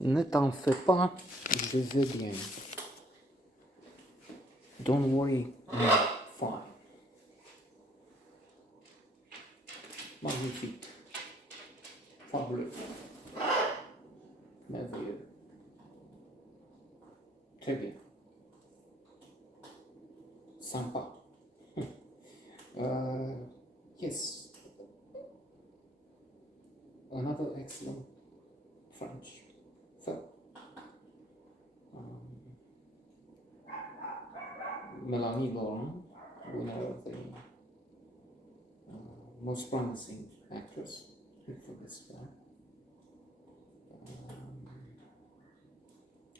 Ne t'en fais pas, je vais bien. Don't worry, I'm fine. Magnifique. Fabuleux. Merveilleux. Très bien. Sympa. Yes. Another excellent French film. Melanie Laurent, winner of the most promising actress for this film,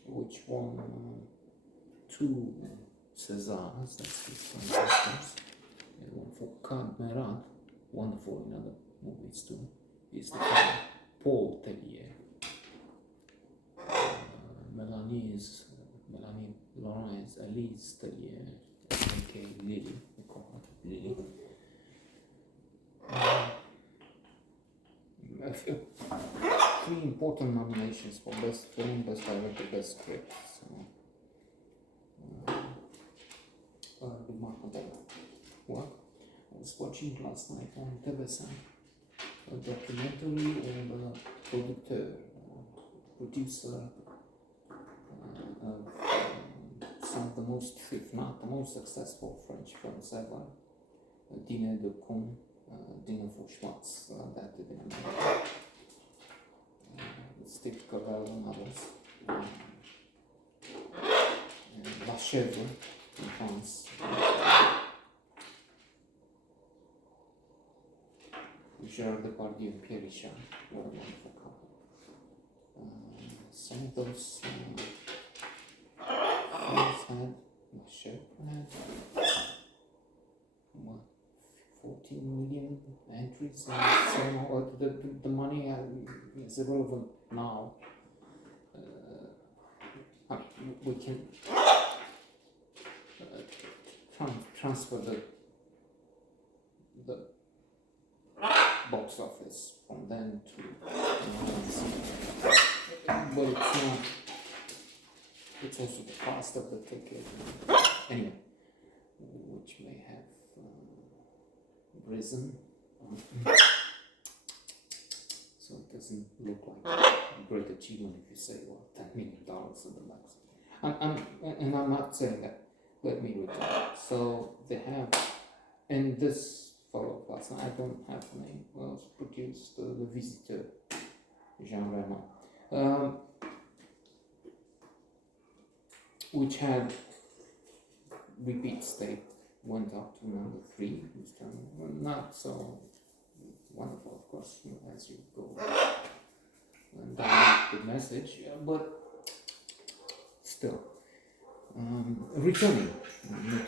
which won 2 Césars, that's his French Oscars, and one for Cadmerat, wonderful in other movies too, is the film Paul Tellier. Melanie Laurent is Elise Tellier, aka Lily, we call her Lily. A few 3 important nominations for Best Film, Best Director, Best Script. So, remarkable work. I was watching last night on TV5 a documentary on the producer of some of the most, if not the most successful French films ever, Dîner de Con, Dinner for Schmucks, that did in America, Steve Carell and others, La Chèvre in France, Gérard Depardieu and Pierre Richard, what a wonderful couple. Some of those films had La Chèvre had what, 14 million entries in cinema, or the money is irrelevant now. We can transfer the box office from then to but it's not. It's also the cost of the ticket. Anyway, which may have risen, so it doesn't look like a great achievement if you say, well, $10 million at the max. I'm not saying that. Let me return. So they have, and this follow last night, I don't have the name, was produced The Visitor, Jean Reno, which had repeats. They went up to number 3 this time. Not so wonderful, of course, as you go and down the message, but still. Returning, ne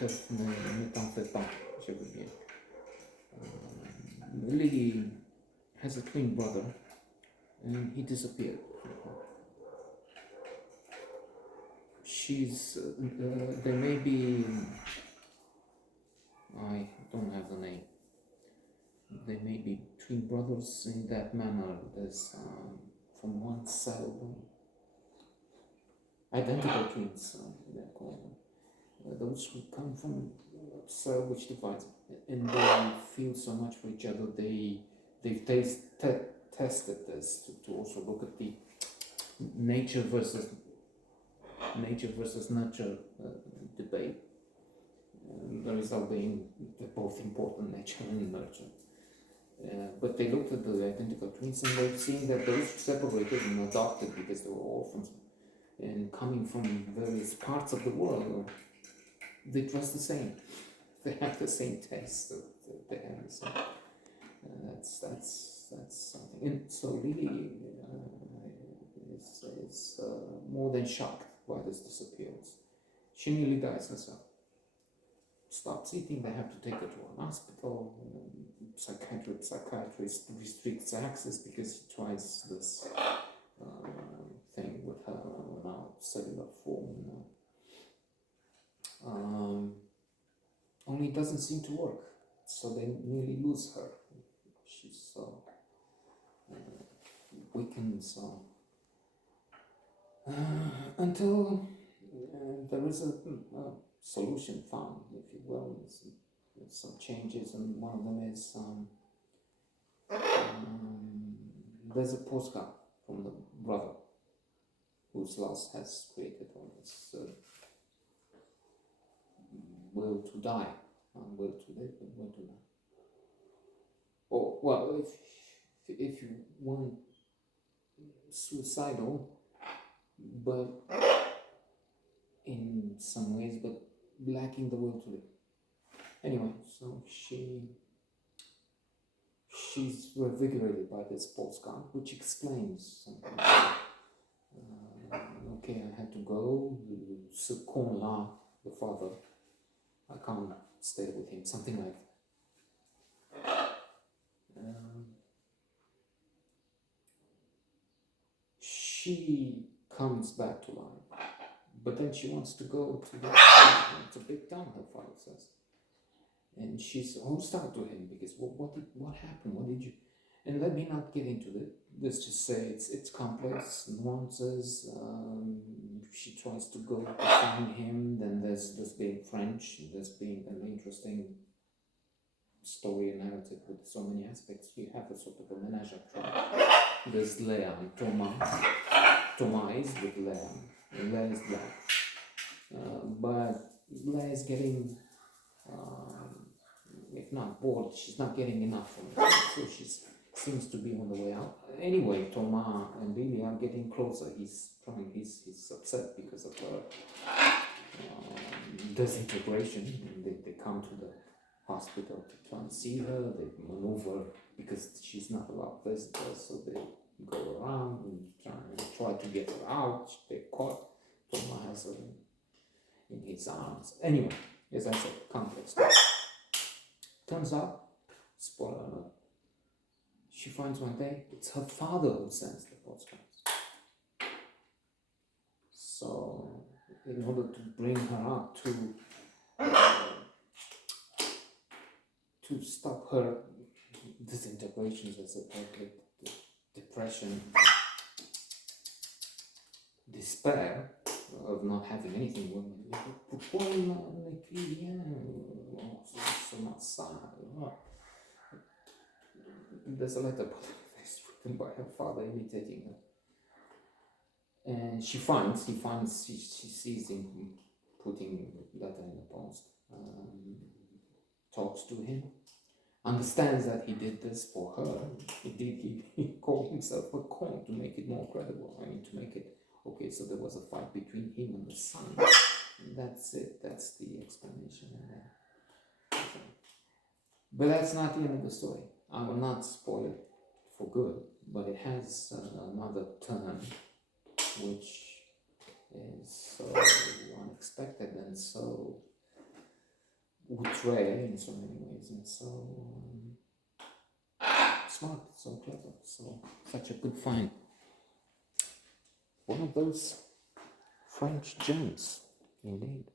t'en fais pas, je veux bien. Lily has a twin brother, and he disappeared. There may be, I don't have the name, they may be twin brothers in that manner. There's from one cell, identical twins, they're called. Those who come from a cell which divides, and they feel so much for each other. They've tested this to also look at the nature versus nurture debate. The result being they're both important, nature and nurture. But they looked at the identical twins and they've seen that those separated and adopted because they were orphans and coming from various parts of the world, they dress the same. They have the same taste. They have the same. That's something. And so really is more than shocked by this disappearance. She nearly dies herself. Stops eating, they have to take her to an hospital. Psychiatrist restricts access because she tries this thing with her now cellular form. Only it doesn't seem to work, so they nearly lose her. She's so weakened, so until there is a solution found, if you will. There's some changes, and one of them is there's a postcard from the brother whose loss has created all this will to die, will to live, and will to die. Or, well, if you want suicidal, but in some ways, but lacking the will to live. Anyway, so she's revigorated by this postcard, which explains something. Okay, I had to go. Ce con-là, the father, I can't stay with him. Something like that. She comes back to life, but then she wants to go to the it's a big town, her father says, and she's hostile to him because what happened? What did you? And let me not get into it. Let's just say it's complex nuances. She tries to go to find him. Then there's being French. There's being an interesting story and narrative with so many aspects. You have a sort of a menage a trois. There's Léa and Thomas. Thomas is with Léa. And Léa is black. But Léa is getting, if not bored, she's not getting enough from it. So she seems to be on the way out. Anyway, Thomas and Lily are getting closer. He's upset because of her disintegration. They come to the hospital to try and see her. They maneuver because she's not allowed visitors, so they go around and try to get her out. They're caught. Thomas has her in his arms. Anyway, as I said, complex stuff. Turns out, spoiler alert, she finds one day it's her father who sends the postcards. So, in order to bring her up to stop her disintegrations, as I put it, depression, despair of not having anything with me. There's a letter written by her father imitating her. And she sees him putting the letter in the post, talks to him, understands that he did this for her. He called himself a con to make it more credible. I mean, to make it, okay, so there was a fight between him and the son. And that's it, that's the explanation. But that's not the end of the story. I will not spoil it for good, but it has another turn, which is so unexpected and so outre in so many ways, and so smart, so clever, so such a good find. One of those French gems, indeed.